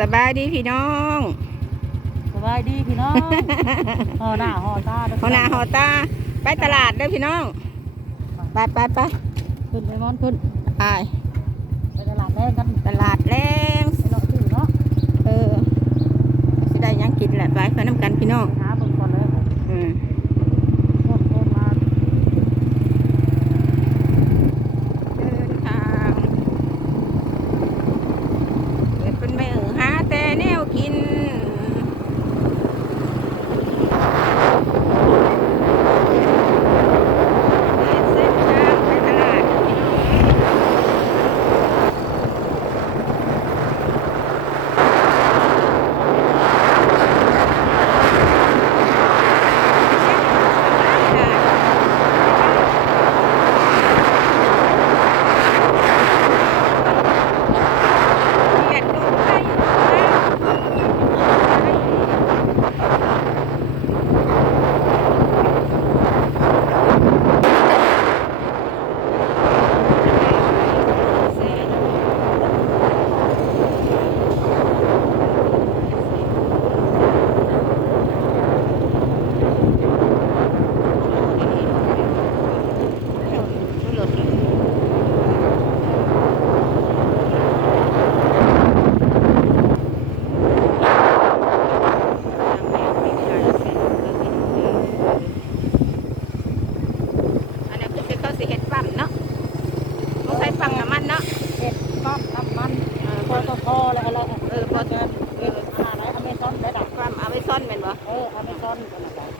สบายดีพี่น้องสบายดีพี่น้องหอหน้าหอตาหอหน้าหอตา ไปตลาดเด้อพี่น้อง ไปไปไปขึ้นไปมอนขึ้นไปไปตลาดแรงกัน ตลาดแรงเนาะเออสิได้ยังกินแหละไปไปน้ำกันพี่น้อง อแล้วอะไรเออพอเงินเอออะไรอเมซอนได้ดักความอเมซอนเป็นบ่เอออเมซอนเป็นอะไร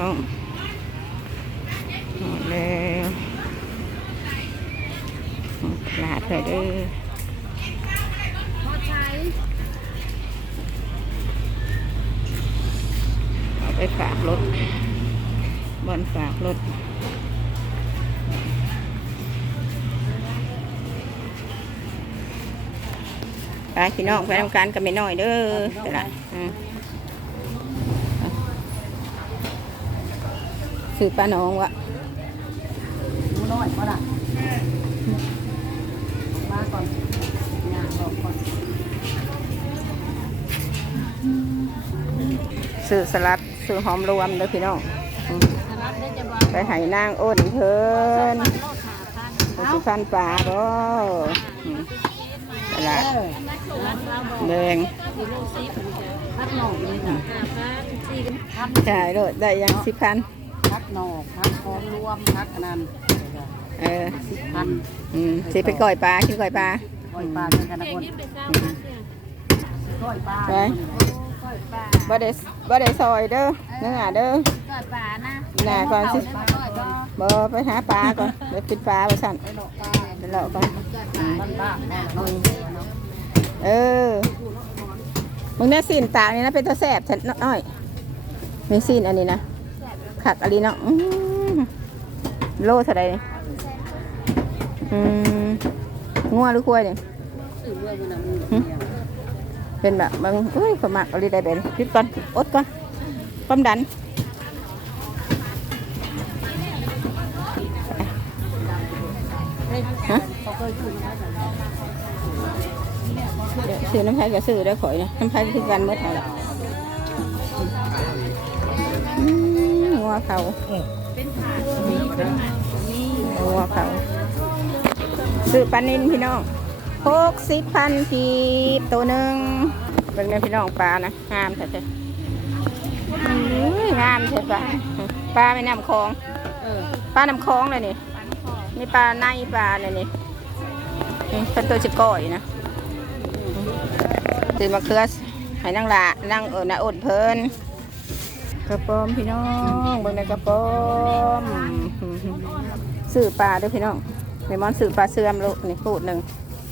พี่น้องหมดแล้วตลาดเลยเด้อพอใช้เอาไปฝากรถบอนฝากรถไปพี่น้องไปทำการกันไม่น้อยเด้อตลาดอืม ซื้อปลาหนองวะหมูน้อยก็ได้มาก่อนงานบอกก่อนซื้อสลัดซื้อหอมรวมเด้อพี่น้องอืมสลัดได้จะบอกไปให้นางอ้นเพิ่นโลดหาพันไปสิฟันปลาบ่อืมตลาดร้านเราบอกแดงกิโลสิบพัดหน่อเลยนะห้าพันสี่พันจ่ายโลดได้ยังสิพันพัด หน่อพัดหอมรวมพัดอันนั้นเออสิบพันอืมสิไปก่อยปลากินก่อยปลาก้อยปลาเช่นกันนะคนก้อยปลาไปก้อยปลาบ่ได้บ่ได้ซอยเด้อเนื้อเด้อก้อยปลานะหน้าก่อนสิก้อยปลาบ่ไปหาปลาก่อนเดี๋ยวปิดปลาไปสั่นไปหลอกปลาเดี๋ยวเราก่อนบ้านบ้านแม่น้อยเออมึงเนี่ยสินตากนี่นะเป็นตัวแสบฉันน้อยมีสินอันนี้นะ ขักอันนี้เนาะอื้อโลเท่าไรนี่อืมงัวหรือควายเนี่ยสื่อเมื่อวันนั้นเป็นแบบบางเอ้ยขมักอะไรได้เป็นพิดก่อนอดก่อนความดันฮะเขาเคยขึ้นมาแต่เดี๋ยวซื้อน้ำพายกับซื้อได้ข่อยนะน้ำพายคือกันเมื่อเท่าไหร่ วเขางัวเขาซื้อปลานินพี่น้องหกสิบพันกีบตัวหนึ่งเป็นไงพี่น้องปลานะงามแท้ๆงามใช่ปะปลาไม่น้ำคลองปลาน้ำคลองเลยนี่นี่ปลาในปลาเนี่ยนี่เป็นตัวจะก่อยนะตื่นมาเครือให้นั่งละนั่งเออนาอดเพลิน กระป๋อมพี่น้องเบางในกระป๋อมสื่อปลาด้วยพี่น้องในมอนสื่อปลาเสื่อมลูกนี่พูดหนึ่ง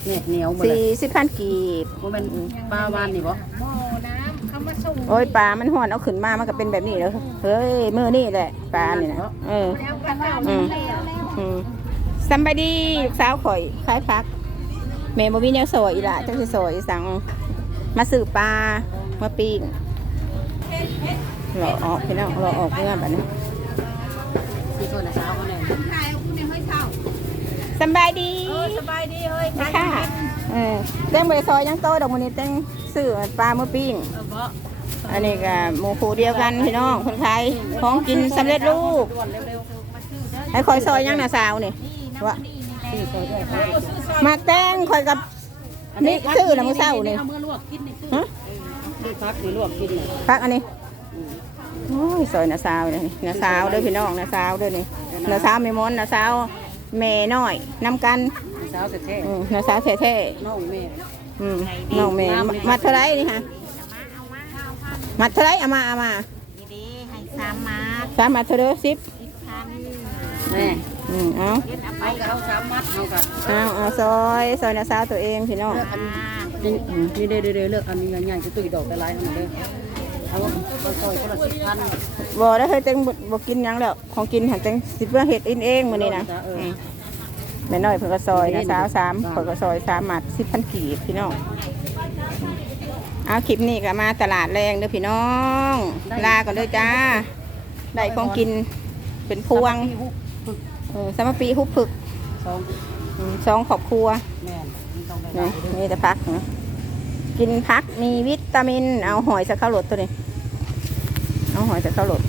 เนี่ยเหนียวหมดเลยสี่สิบพันกีบมันเป็นปลาวานนี่บ่โอ้ยปลา มันห่อนเอาขึ้นมา มันก็เป็นแบบนี้แล้วเฮ้ยมือนี่แหละปลาเนี่ยนะเอออืมอืมสำบายดีลูกสาวข่อยคล้ายพักแม่บ่มีแนวสวยอีหละจังสิสวยสั่งมาสืบปลามาปิ้ง หล่อออกพี่น้องหล่อออกเมื่อแบบนี้ที่ตัวน่ะสาวเขาเนี่ยสำบายดีสบายดีเฮ้ยค่ะเออแต้งบริซอยยังโตดอกมันนี้แต้งซื้อปลาเมื่อปิ้งเออบ่อันนี้ก็หมูผูเดียวกันพี่น้องคนไทยของกินสำเร็จรูปด่วนเร็วให้คอยซอยยังน่ะสาวนี่วะๆซื้อตัวด้วยมาแต้งคอยกับนี่ซื้อแล้วมื้อเช้านี่เอามือลวกกินนี่ฮะนี่พักนี่ลวกกินนี่พักอันนี้ โอ้ยซอยน่ะสาวเลยน่ะสาวเด้อพี่น้องน่ะสาวเด้อนี่น่ะสาวไม่มนน่ะสาวแม่น้อยนํกันสาวเสร็จแท้อืมน่ะสาวแท้น้องแม่ๆอืมน้องแม่มามาเท่าไหรนี่ฮะมาเท่าไหรเอามาเอามาดีๆให้สามมาดสามมาเท่าเด้อสิบพันแม่อืมเอาไปกับเราสามมัดเอากันเอาเอาซอยซอยน่ะสาวตัวเองพี่น้องเลือกอันนี้นี่เด้อๆเลือกอันนี้ใหญ่ๆจะตุ้ยดอกแต่ลายมันเด้อ เอาเอาซอยคนละสิบพันบ่ได้เคยจังบ่บ่กินหยังแล้ว ของกินหันจังสิเพื่อเฮ็ดเองเองมื้อนี้นะออมแม่น้อยเพิ่นก็ซอยนะสาวสามเพิ่นก็ซอยสามหมัดสิบพันกีบพี่น้องเอาคลิปนี้ก็มาตลาดแรงเด้อพี่น้อง ลาก่อนเด้อจ้า ได้ของกินเป็นพวงเออสามปีฮุบผึกสองอืมสองขอบครัวแม่มันต้องได้นี่นี่แต่พักนะ กินพักมีวิตามิน เอาหอยสักข้าวหลดตัวนี้ เอาหอยสักข้าวหลด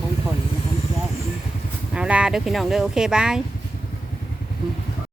ของข่อยของแย่เอาลาเด้อพี่น้องเด้อโอเคบาย